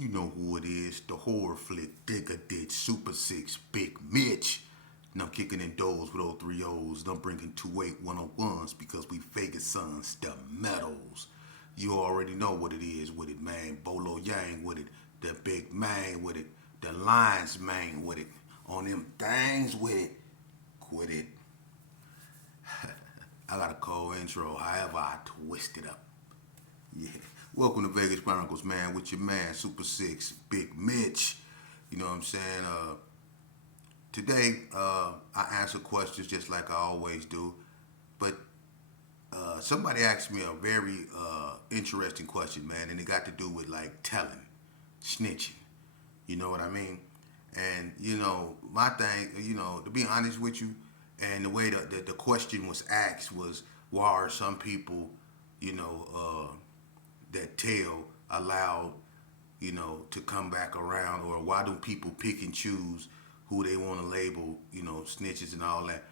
You know who it is, the horror flick, Digger Ditch, Super 6, Big Mitch. And I'm kicking in doors with 03 O's. And I'm bringing 28 101s because we Vegas sons, the metals. You already know what it is with it, man. Bolo Yang with it, the big man with it, the Lions man with it. On them things with it, quit it. I got a cold intro, however I twist it up. Yeah. Welcome to Vegas Chronicles, man, with your man, Super 6, Big Mitch. You know what I'm saying? Today, I answer questions just like I always do. But somebody asked me a very interesting question, man, and it got to do with, like, telling, snitching. You know what I mean? And, you know, my thing, you know, to be honest with you, and the way that the question was asked was, why are some people, you know, that tell allowed, you know, to come back around, or why do people pick and choose who they want to label, you know, snitches and all that?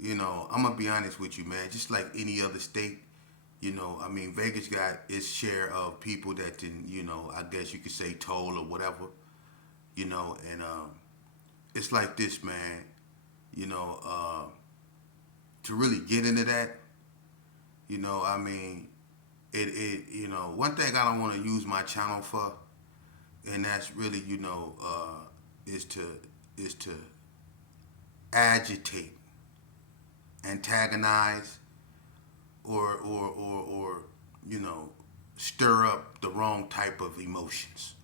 You know, I'm gonna be honest with you, man. Just like any other state, you know, I mean, Vegas got its share of people that can, you know, I guess you could say toll or whatever, you know, and it's like this, man. You know, to really get into that, you know, I mean, you know, one thing I don't want to use my channel for, and that's really, you know, is to agitate, antagonize, or you know, stir up the wrong type of emotions.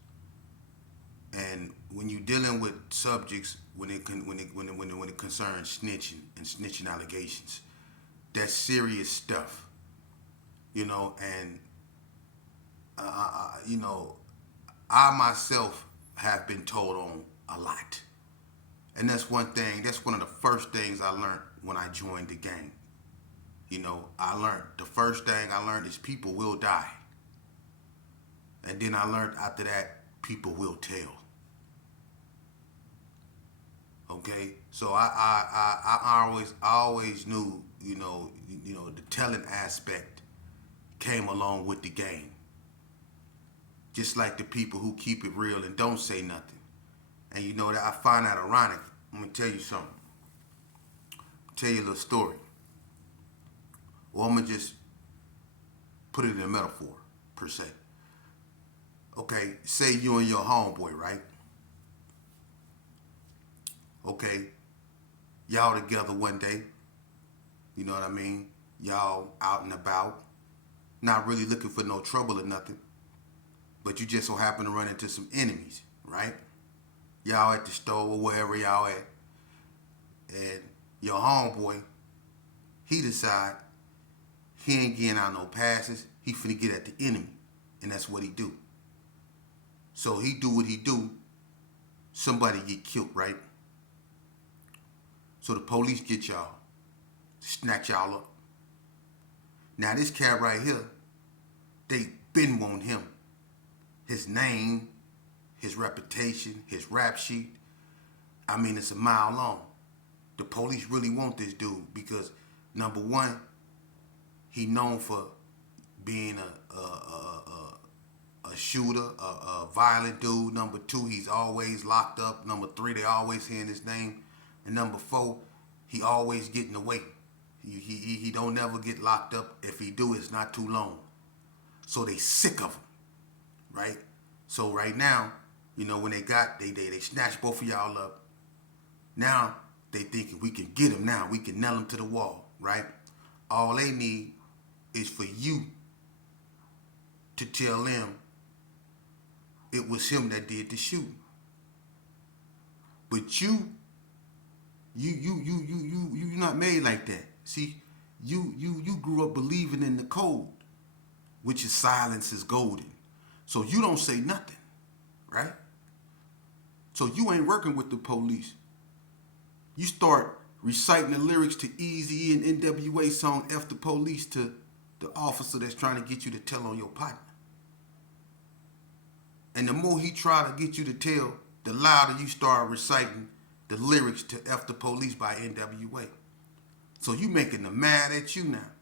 And when you're dealing with subjects, when it concerns snitching and snitching allegations, that's serious stuff. You know, and you know, I myself have been told on a lot, and that's one thing. That's one of the first things I learned when I joined the gang. You know, the first thing I learned is people will die, and then I learned after that people will tell. Okay, so I always knew, you know, the telling aspect came along with the game. Just like the people who keep it real and don't say nothing. And you know that I find that ironic. I'm gonna tell you something. Tell you a little story. Well, I'm gonna just put it in a metaphor, per se. Okay, say you and your homeboy, right? Okay, y'all together one day. You know what I mean? Y'all out and about. Not really looking for no trouble or nothing, but you just so happen to run into some enemies, right? Y'all at the store or wherever y'all at, and your homeboy, he decide he ain't getting out no passes. He finna get at the enemy, and that's what he do. So he do what he do. Somebody get killed, right? So the police get y'all, snatch y'all up. Now this cat right here, they been want him. His name, his reputation, his rap sheet. I mean, it's a mile long. The police really want this dude because, number one, he known for being a shooter, a violent dude. Number two, he's always locked up. Number three, they always hearing his name. And number four, he always getting away. He don't never get locked up. If he do, it's not too long. So they sick of him, right? So right now, you know, when they snatch both of y'all up. Now they thinking we can get him now. We can nail him to the wall, right? All they need is for you to tell them it was him that did the shooting. But you're not made like that. See, you grew up believing in the code, which is silence is golden. So you don't say nothing, right? So you ain't working with the police. You start reciting the lyrics to Eazy and NWA song F the Police to the officer that's trying to get you to tell on your partner. And the more he try to get you to tell, the louder you start reciting the lyrics to F the Police by NWA. So you making them mad at you now.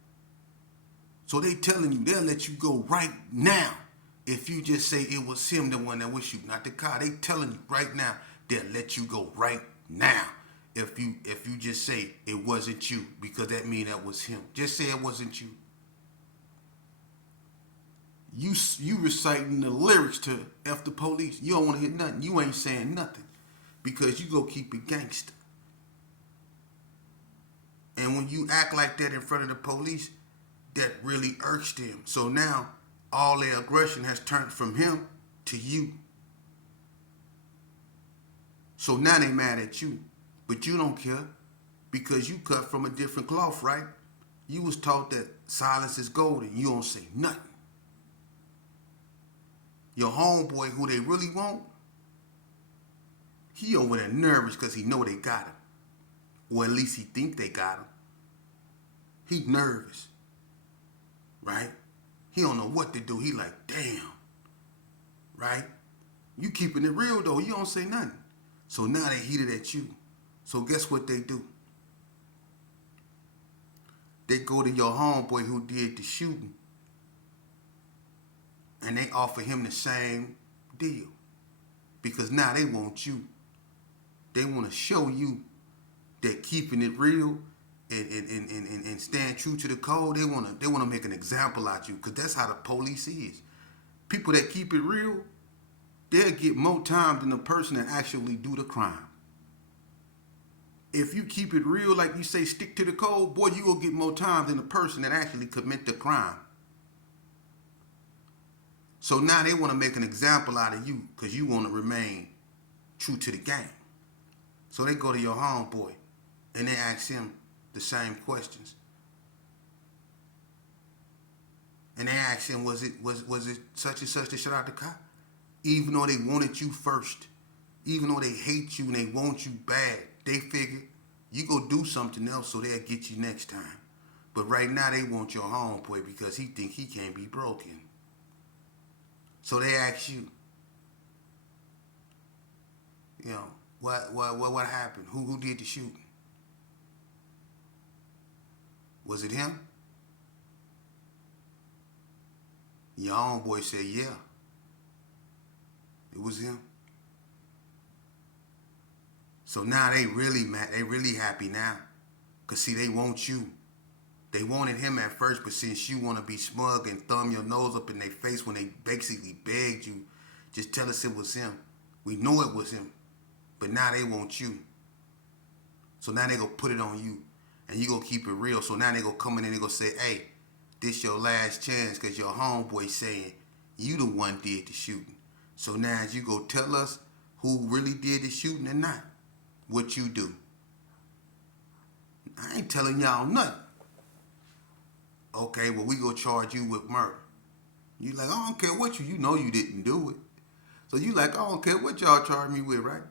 So they telling you they'll let you go right now If you just say it was him, the one that was shooting, not the car, they telling you right now, they'll let you go right now. If you just say it wasn't you, because that mean that was him. Just say it wasn't you. You reciting the lyrics to F the police. You don't want to hear nothing. You ain't saying nothing because you go keep it gangster. And when you act like that in front of the police, that really irks them. So now all their aggression has turned from him to you. So now they mad at you. But you don't care because you cut from a different cloth, right? You was taught that silence is golden. You don't say nothing. Your homeboy, who they really want, he over there nervous because he know they got him. Or at least he think they got him. He nervous, right? He don't know what to do. He like, damn, right? You keeping it real though. You don't say nothing. So now they heated at you. So guess what they do? They go to your homeboy who did the shooting and they offer him the same deal. Because now they want you. They want to show you that keeping it real and staying true to the code, they want to make an example out of you, because that's how the police is. People that keep it real, they'll get more time than the person that actually do the crime. If you keep it real, like you say, stick to the code, boy, you will get more time than the person that actually commit the crime. So now they want to make an example out of you because you want to remain true to the game. So they go to your homeboy and they ask him the same questions. And they ask him, was it such and such that shot out the car? Even though they wanted you first, even though they hate you and they want you bad, they figure you go do something else so they'll get you next time. But right now they want your homeboy because he think he can't be broken. So they ask you, you know, what happened? Who did the shooting? Was it him? Your homeboy said, yeah, it was him. So now they really mad. They really happy now. Because see, they want you. They wanted him at first, but since you want to be smug and thumb your nose up in their face when they basically begged you, just tell us it was him. We know it was him. But now they want you. So now they go put it on you. And you go keep it real. So now they go come in and they go say, hey, this your last chance because your homeboy saying you the one did the shooting. So now as you go tell us who really did the shooting or not, what you do. I ain't telling y'all nothing. Okay, well, we go charge you with murder. You like, I don't care what you know you didn't do it. So you like, I don't care what y'all charge me with, right?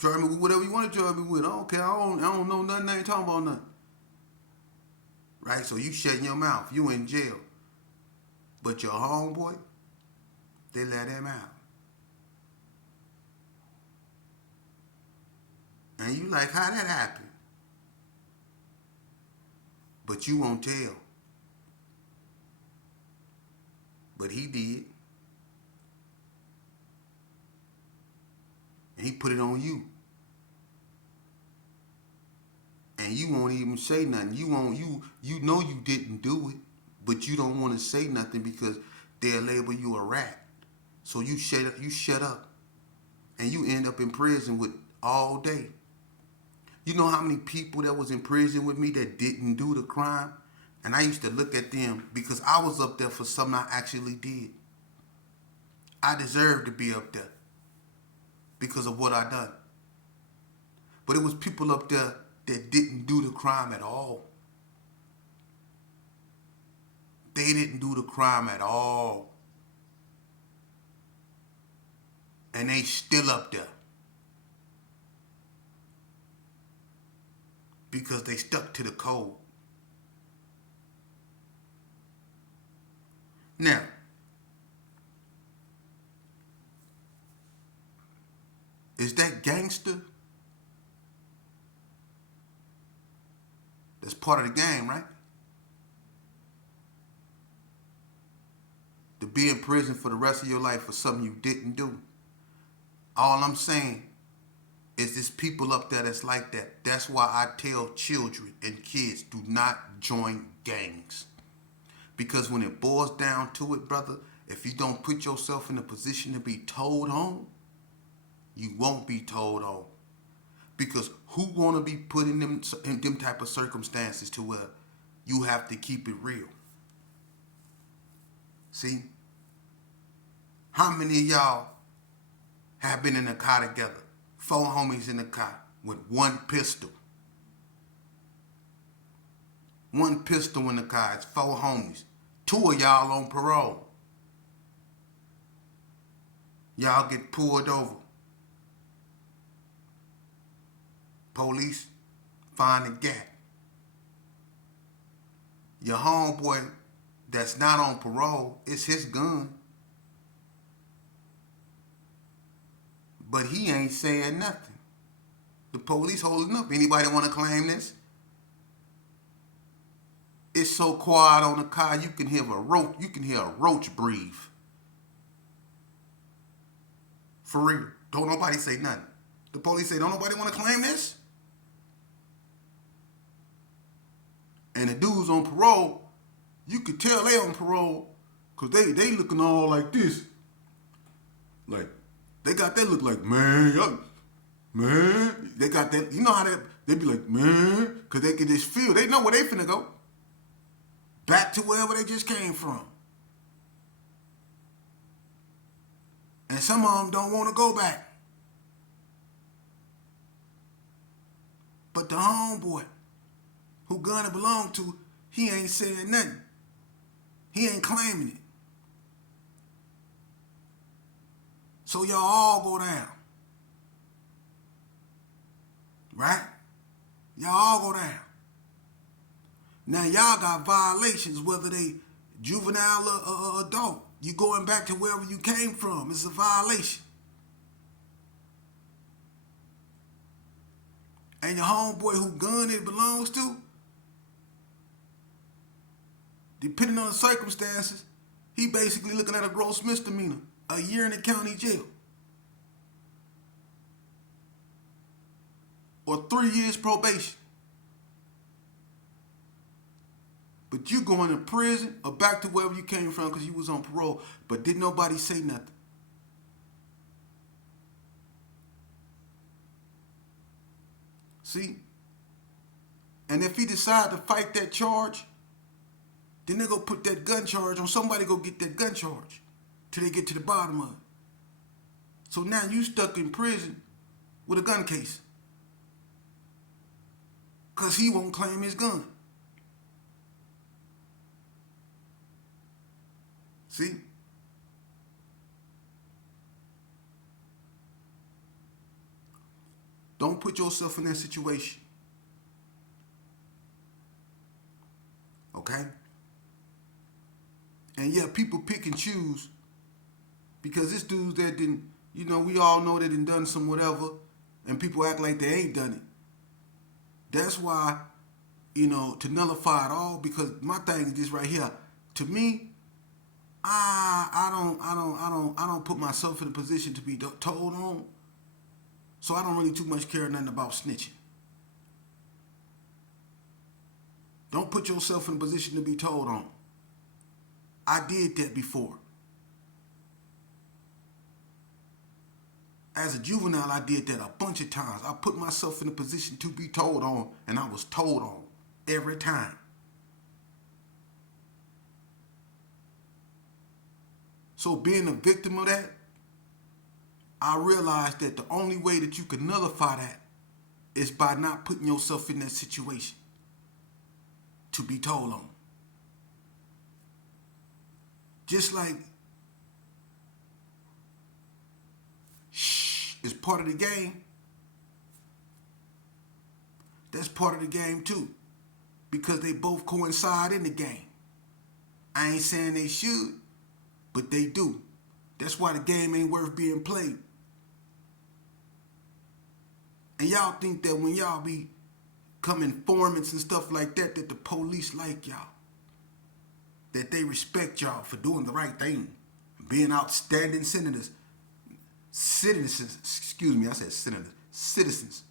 Charge me with whatever you want to charge me with. I don't care. I don't know nothing. I ain't talking about nothing. Right? So you shutting your mouth. You in jail. But your homeboy, they let him out. And you like, how that happened? But you won't tell. But he did. And he put it on you. And you won't even say nothing. You know you didn't do it, but you don't want to say nothing because they'll label you a rat. So you shut up. And you end up in prison with all day. You know how many people that was in prison with me that didn't do the crime? And I used to look at them because I was up there for something I actually did. I deserved to be up there because of what I done. But it was people up there that didn't do the crime at all. They didn't do the crime at all. And they still up there. Because they stuck to the code. Now, is that gangster? That's part of the game, right? to be in prison for the rest of your life for something you didn't do. All I'm saying is there's people up there that's like that. That's why I tell children and kids, do not join gangs. Because when it boils down to it, brother, if you don't put yourself in a position to be told on, you won't be told on. Because who want to be put in them type of circumstances to where you have to keep it real? See? How many of y'all have been in a car together? 4 homies in the car with 1 pistol. 1 pistol in the car. It's 4 homies. 2 of y'all on parole. Y'all get pulled over. Police find a gap. Your homeboy that's not on parole, it's his gun. But he ain't saying nothing. The police holding up. Anybody want to claim this? It's so quiet on the car you can hear a roach. You can hear a roach breathe. For real. Don't nobody say nothing. The police say, don't nobody want to claim this? And the dudes on parole, you could tell they on parole because they looking all like this. Like, they got that look like, man. They got that, you know how they be like, man, because they can just feel, they know where they finna go. Back to wherever they just came from. And some of them don't want to go back. But the homeboy who gun it belonged to, he ain't saying nothing. He ain't claiming it. So y'all all go down. Right? Y'all all go down. Now y'all got violations, whether they juvenile or adult. You going back to wherever you came from. It's a violation. And your homeboy who gun it belongs to, depending on the circumstances, he basically looking at a gross misdemeanor, a year in the county jail, or 3 years probation. But you going to prison or back to wherever you came from because you was on parole, but didn't nobody say nothing. See? And if he decide to fight that charge, then they go put that gun charge on somebody. Go get that gun charge till they get to the bottom of it. So now you stuck in prison with a gun case because he won't claim his gun. See? Don't put yourself in that situation. Okay? And yeah, people pick and choose because this dude that didn't, you know, we all know that done some whatever, and people act like they ain't done it. That's why, you know, to nullify it all, because my thing is this right here. To me, I don't put myself in a position to be told on, so I don't really too much care nothing about snitching. Don't put yourself in a position to be told on. I did that before. As a juvenile, I did that a bunch of times. I put myself in a position to be told on, and I was told on every time. So being a victim of that, I realized that the only way that you can nullify that is by not putting yourself in that situation to be told on. Just like is part of the game. That's part of the game too, because they both coincide in the game. I ain't saying they should, but they do. That's why the game ain't worth being played. And y'all think that when y'all become informants and stuff like that, that the police like y'all. that they respect y'all for doing the right thing, being outstanding citizens, excuse me, I said citizens.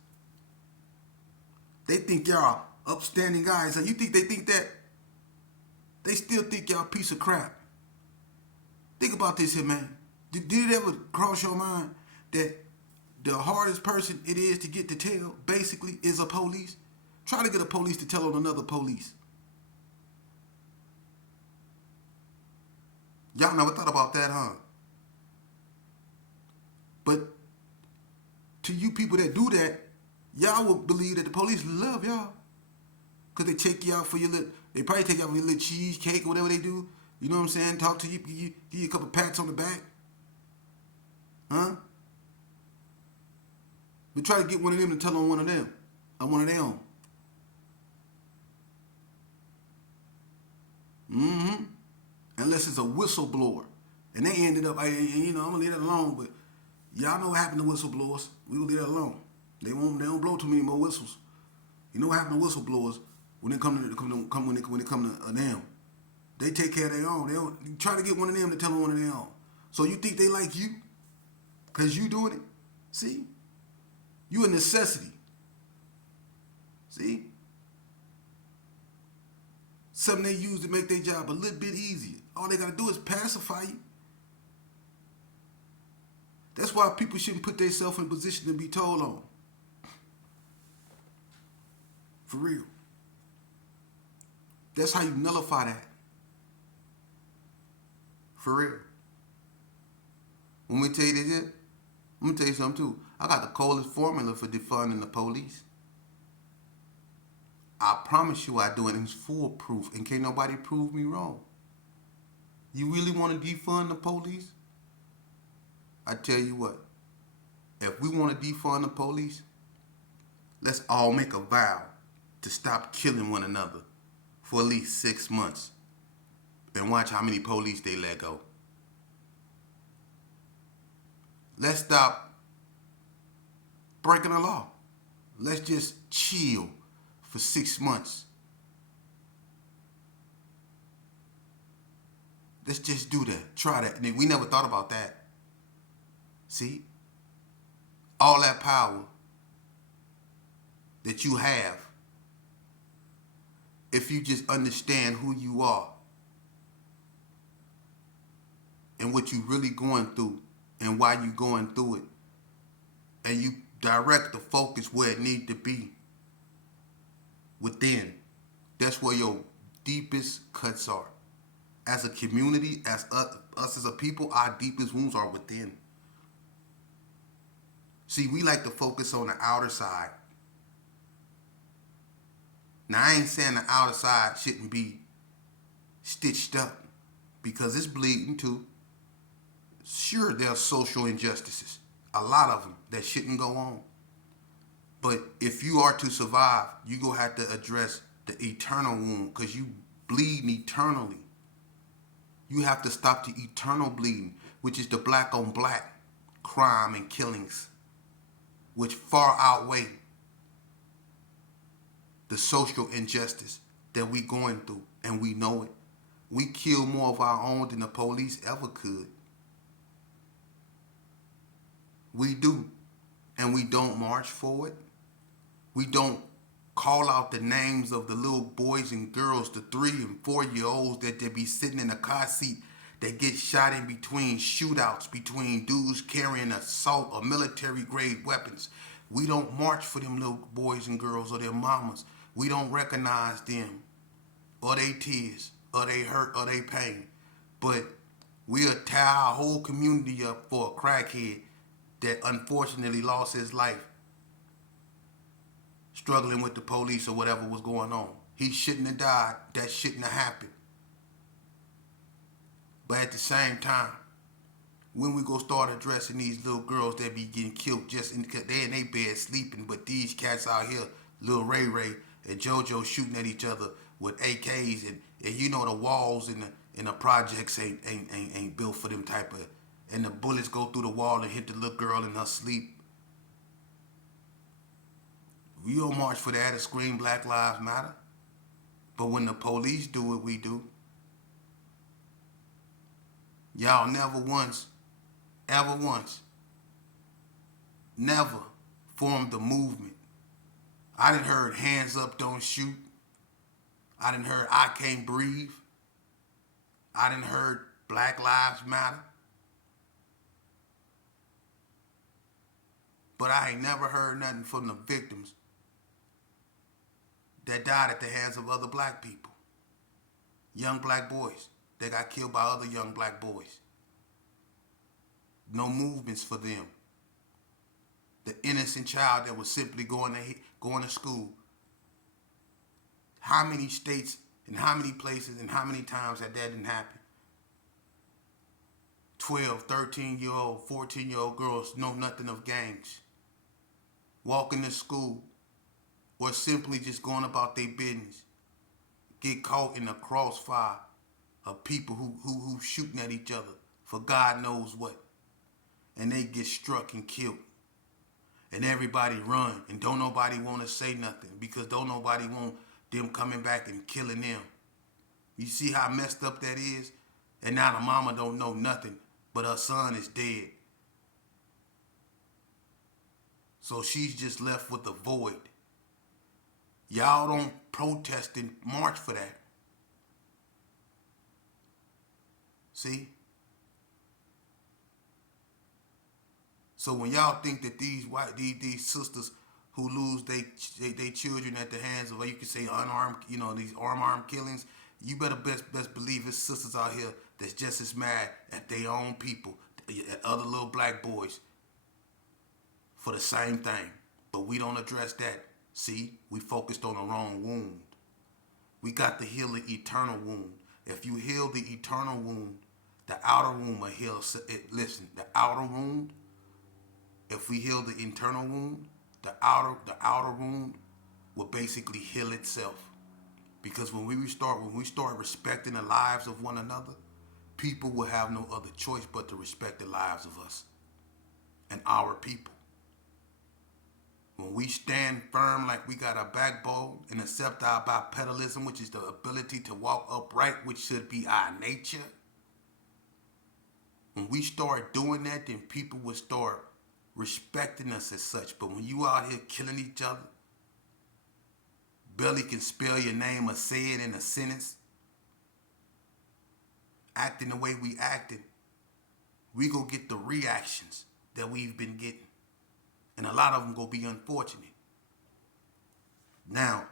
They think y'all upstanding guys. And you think they think that? They still think y'all a piece of crap. Think about this here, man. Did it ever cross your mind that the hardest person it is to get to tell, basically, is a police? Try to get a police to tell on another police. Y'all never thought about that, huh? But to you people that do that, y'all will believe that the police love y'all. Because they take you out for your little, they probably take you out for your little cheesecake or whatever they do. You know what I'm saying? Talk to you, give you a couple pats on the back. Huh? But try to get one of them to tell on one of them. On one of them. Mm-hmm. Unless it's a whistleblower. And they ended up, I'm going to leave that alone, but y'all know what happened to whistleblowers. We will leave that alone. They don't blow too many more whistles. You know what happened to whistleblowers when it come to them? They take care of their own. They don't you try to get one of them to tell on one of their own. So you think they like you? Because you doing it? See? You a necessity. See? Something they use to make their job a little bit easier. All they got to do is pacify you. That's why people shouldn't put themselves in a position to be told on. For real. That's how you nullify that. For real. When we tell you this here, I'm going to tell you something too. I got the coldest formula for defunding the police. I promise you I do it. It's foolproof and can't nobody prove me wrong. You really want to defund the police? I tell you what. If we want to defund the police, let's all make a vow to stop killing one another for at least 6 months. And watch how many police they let go. Let's stop breaking the law. Let's just chill for 6 months. Let's just do that. Try that. And we never thought about that. See? All that power that you have, if you just understand who you are and what you really going through and why you going through it, and you direct the focus where it need to be within, that's where your deepest cuts are. As a community, as us as a people, our deepest wounds are within. See, we like to focus on the outer side. Now, I ain't saying the outer side shouldn't be stitched up, because it's bleeding too. Sure, there are social injustices, a lot of them that shouldn't go on. But if you are to survive, you gonna have to address the eternal wound, because you bleed eternally. You have to stop the eternal bleeding, which is the black on black crime and killings, which far outweigh the social injustice that we going through, and we know it. We kill more of our own than the police ever could. We do. And we don't march for it. We don't call out the names of the little boys and girls, the 3 and 4-year-olds that they be sitting in a car seat that get shot in between shootouts, between dudes carrying assault or military grade weapons. We don't march for them little boys and girls or their mamas. We don't recognize them or their tears or their hurt or their pain. But we'll tear our whole community up for a crackhead that unfortunately lost his life struggling with the police or whatever was going on. He shouldn't have died. That shouldn't have happened. But at the same time, when we go start addressing these little girls that be getting killed just because they in their bed sleeping, but these cats out here, little Ray Ray and JoJo shooting at each other with AKs, and you know the walls in the projects ain't built for them type of, and the bullets go through the wall and hit the little girl in her sleep. We don't march for that and scream Black Lives Matter. But when the police do what we do, Y'all never once, ever once, never formed a movement. I done heard hands up, don't shoot. I done heard I can't breathe. I done heard Black Lives Matter. But I ain't never heard nothing from the victims that died at the hands of other black people. Young black boys that got killed by other young black boys. No movements for them. The innocent child that was simply going to school. How many states and how many places and how many times that didn't happen? 12, 13-year-old, 14-year-old girls know nothing of gangs. Walking to school or simply just going about their business. Get caught in a crossfire of people who shooting at each other for God knows what. And they get struck and killed. And everybody run and don't nobody want to say nothing because don't nobody want them coming back and killing them. You see how messed up that is? And now the mama don't know nothing, but her son is dead. So she's just left with a void. Y'all don't protest and march for that. See? So when y'all think that these sisters who lose they children at the hands of, or you could say unarmed, these armed killings, you better best believe it's sisters out here that's just as mad at their own people, at other little black boys for the same thing. But we don't address that. See, we focused on the wrong wound. We got to heal the eternal wound. If you heal the eternal wound, the outer wound will heal. Listen, the outer wound, if we heal the internal wound, the outer wound will basically heal itself. Because when we start respecting the lives of one another, people will have no other choice but to respect the lives of us and our people. When we stand firm like we got a backbone and accept our bipedalism, which is the ability to walk upright, which should be our nature. When we start doing that, then people will start respecting us as such. But when you out here killing each other, barely can spell your name or say it in a sentence, acting the way we acting, we go get the reactions that we've been getting. And a lot of them go be unfortunate. Now,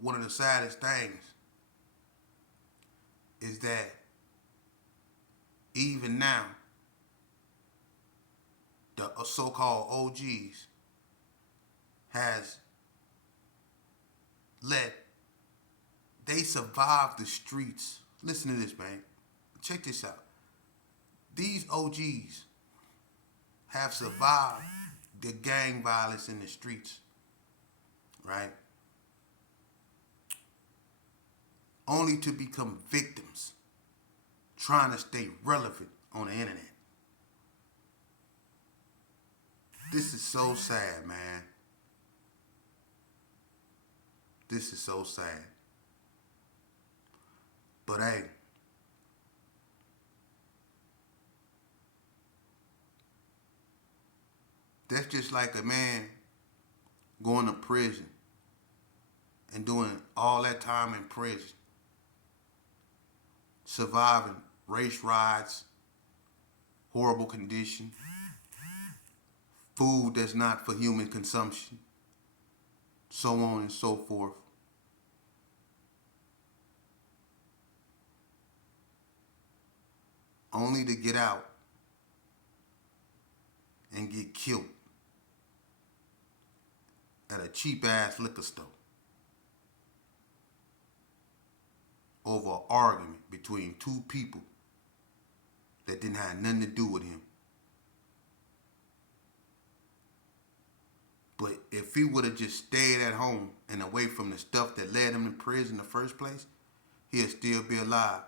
one of the saddest things is that even now, the so-called OGs has they survived the streets. Listen to this, man. Check this out. These OGs have survived the gang violence in the streets, right? Only to become victims, trying to stay relevant on the internet. This is so sad, man. This is so sad. But hey, that's just like a man going to prison and doing all that time in prison, surviving race riots, horrible condition, food that's not for human consumption, so on and so forth. Only to get out and get killed at a cheap-ass liquor store over an argument between two people that didn't have nothing to do with him. But if he would have just stayed at home and away from the stuff that led him to prison in the first place, he'd still be alive.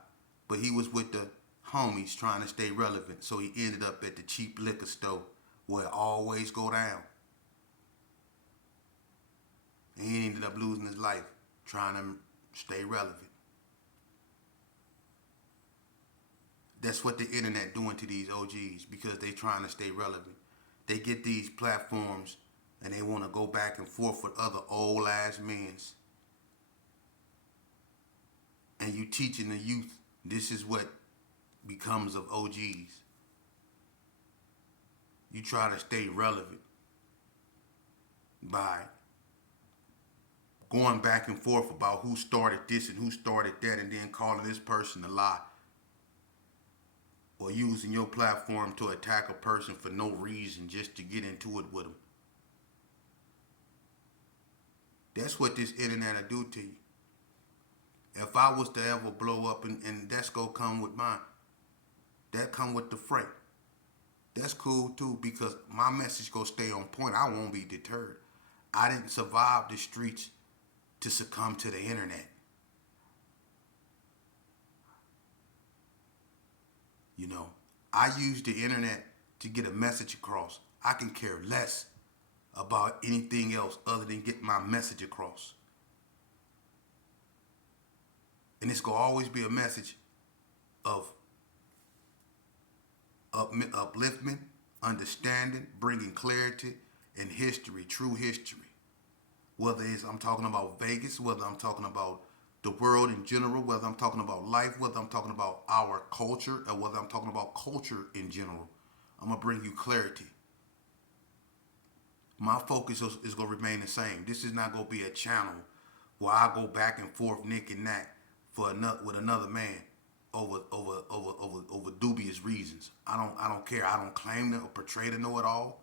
But he was with the homies trying to stay relevant, so he ended up at the cheap liquor store where it always go down. And he ended up losing his life trying to stay relevant. That's what the internet doing to these OGs because they trying to stay relevant. They get these platforms and they want to go back and forth with other old ass men's. And you teaching the youth this is what becomes of OGs. You try to stay relevant by going back and forth about who started this and who started that and then calling this person a lie. Or using your platform to attack a person for no reason just to get into it with them. That's what this internet will do to you. If I was to ever blow up and that's gonna come with mine, that come with the freight. That's cool too because my message gonna stay on point. I won't be deterred. I didn't survive the streets to succumb to the internet. You know, I use the internet to get a message across. I can care less about anything else other than get my message across. And it's going to always be a message of upliftment, understanding, bringing clarity, and history, true history. Whether it's I'm talking about Vegas, whether I'm talking about the world in general, whether I'm talking about life, whether I'm talking about our culture, or whether I'm talking about culture in general, I'm going to bring you clarity. My focus is going to remain the same. This is not going to be a channel where I go back and forth, nick and knack, with another man over dubious reasons. I don't care. I don't claim to or portray to know it all.